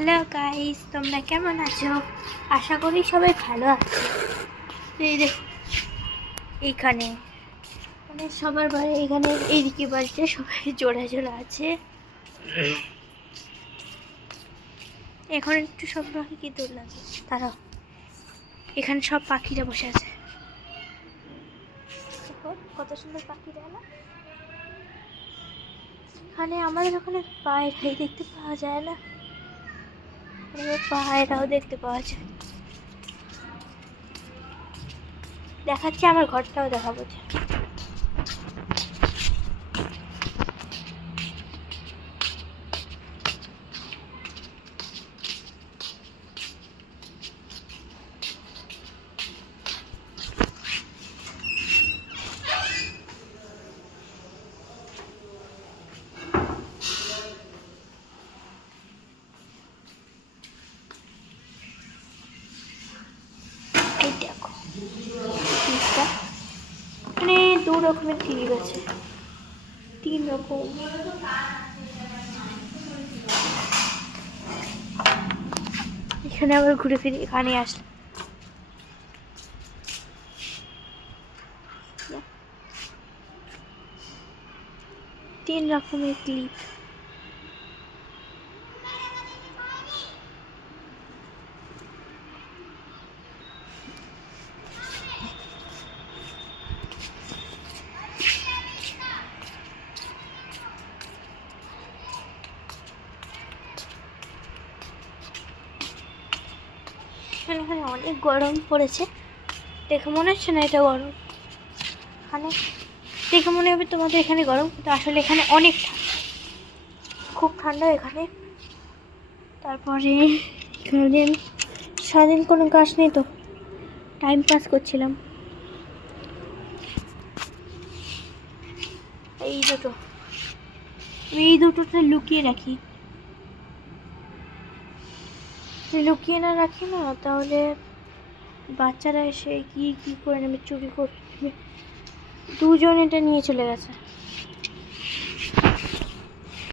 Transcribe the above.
Hello guys, তোমরা কেমন আছো? আশা করি সবাই ভালো আছো। এই দেখো, এইখানে মানে সবার বাড়ি, এখানে এইদিকে বাড়িতে সবাই জোড়া জোড়া আছে। এখন একটু সব পাখি কি দূর লাগে, তারাও এখানে সব পাখিরা বসে আছে। দেখো কত সুন্দর পাখিরা না। এখানে আমাদের ওখানে পায়রাই দেখতে পাওয়া যায় না, পায়রাও দেখতে পাওয়া যায়। দেখাচ্ছি, আমার ঘরটাও দেখাবো। এই দেখো, মানে দু রকমের ক্লিপ আছে, 3 রকম। এখানে আবার ঘুরে ফিরে এখানে আসলাম। 3 রকমের ক্লিপ। এখানে অনেক গরম পড়েছে, দেখে মনে হচ্ছে না এটা গরম। এখানে দেখে মনে হবে তোমাদের এখানে গরম, কিন্তু আসলে এখানে অনেক ঠান্ডা, খুব ঠান্ডা এখানে। তারপরে এখানে সারাদিন কোনো কাজ নেই, তো টাইম পাস করছিলাম। এই দুটোতে লুকিয়ে রাখি, লুকিয়ে না রাখি না তাহলে বাচ্চারা এসে কি করে নেবে, চুরি করে নেবে। 2জন এটা নিয়ে চলে গেছে।